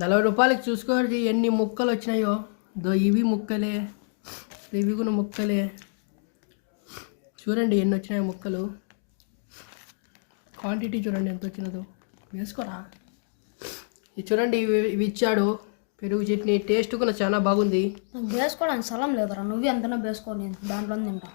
40 రూపాయలకి చూసుకోండి ఎన్ని ముక్కలు వచ్చినాయో. ఇవి ముక్కలే, ఇవి కూడా ముక్కలే. చూడండి ఎన్ని వచ్చినాయో ముక్కలు. క్వాంటిటీ చూడండి ఎంత వచ్చినదో. వేసుకోరా. ఇది చూడండి, ఇవి ఇచ్చాడు పెరుగు చట్నీ. టేస్ట్ కూడా చాలా బాగుంది. వేసుకోవడానికి స్థలం లేదురా, నువ్వు ఎంతనో వేసుకోని దాంట్లో తింటా.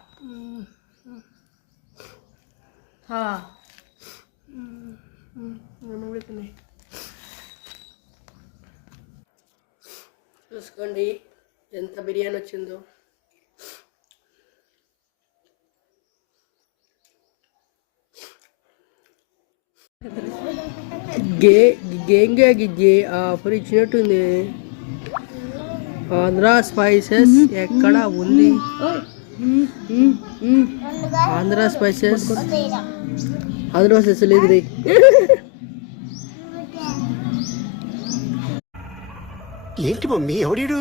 చూసుకోండి ఎంత బిర్యానీ వచ్చిందో. గేంగే గిజ్జే ఆఫర్ ఇచ్చినట్టుంది. ఆంధ్ర స్పైసెస్ ఎక్కడ ఉంది? ఆంధ్ర స్పైసెస్ లేదు రే. ఏంటి మమ్మీ ఎవడీడు?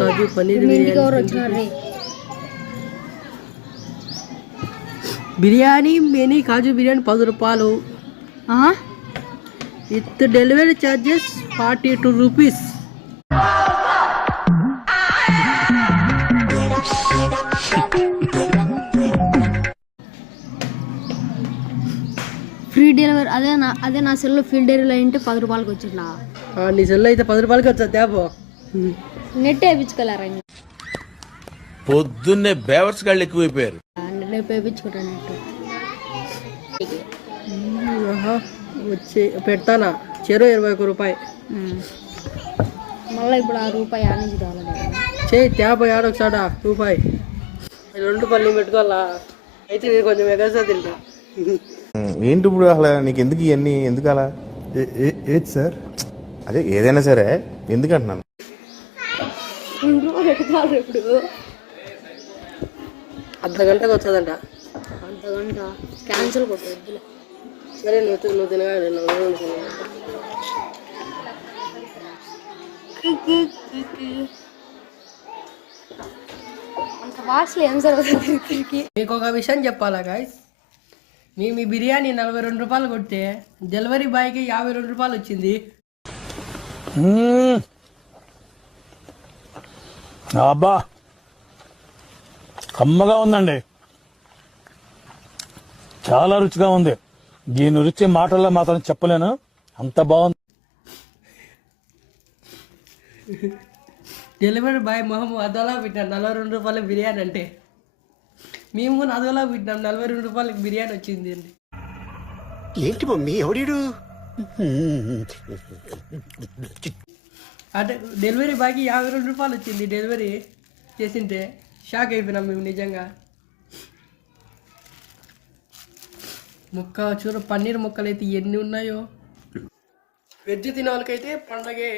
కాజు పన్నీర్ బిర్యానీ మెనీ కాజు బిర్యానీ 10 రూపాయలు. With delivery charges 42 rupees. Free delivery. అదే నా సెల్లో ఫ్రీ డెలివరీ అంటే 10 రూపాయలకి వచ్చిందా? నీ సెల్ అయితే 10 రూపాయలకి వచ్చా. తేపో నెట్ వేయించుకోలేరా? పొద్దున్నే బేవర్స్ గాళ్ళు ఎక్కువైపోయారు. నెట్ వేయించుకుంటా. నెట్ వచ్చి పెడతానా చెరో 21 రూపాయి. మళ్ళీ ఇప్పుడు ఆ రూపాయి ఆనించి కావాలి. చేయి తేపో ఒకసారి రూపాయి 2 పళ్ళు పెట్టుకోవాలా. అయితే నేను కొంచెం ఎగసా తింటా. ఏంటి ఇప్పుడు అసలు నీకు ఎందుకు ఇవన్నీ? ఎందుకు అలా? ఏది సార్? అదే ఏదైనా సరే ఎందుకు అంటున్నాను. ఇప్పుడు అర్ధగంటకు వచ్చేదంట. అర్ధగంట క్యాన్సిల్ కొట్టద్దు. సరే నువ్వు తినగా అంత వాష్లు ఏం జరుగుతుంది? మీకు ఒక విషయం చెప్పాలా గాయస్, మీ బిర్యానీ 42 రూపాయలు కొడితే డెలివరీ బాయ్కి 52 రూపాయలు వచ్చింది. అబ్బా కమ్మగా ఉందండి, చాలా రుచిగా ఉంది. దీని రుచి మాటల్లో మాత్రం చెప్పలేను, అంత బాగుంది. డెలివరీ బాయ్ మొహం అదోలా పెట్టాను 42 రూపాయల బిర్యానీ అంటే. మేము కూడా అదోలా పెట్టాం, 42 రూపాయలకి బిర్యానీ వచ్చింది అండి. ఏంటి మమ్మీ ఎవడీడు? అంటే డెలివరీ బాయ్కి 52 రూపాయలు వచ్చింది. డెలివరీ చేసింటే షాక్ అయిపోయినాం మేము నిజంగా. పన్నీర్ ముక్కలు అయితే ఎన్ని ఉన్నాయో. వెజ్ తినే వాళ్ళకైతే పండగే.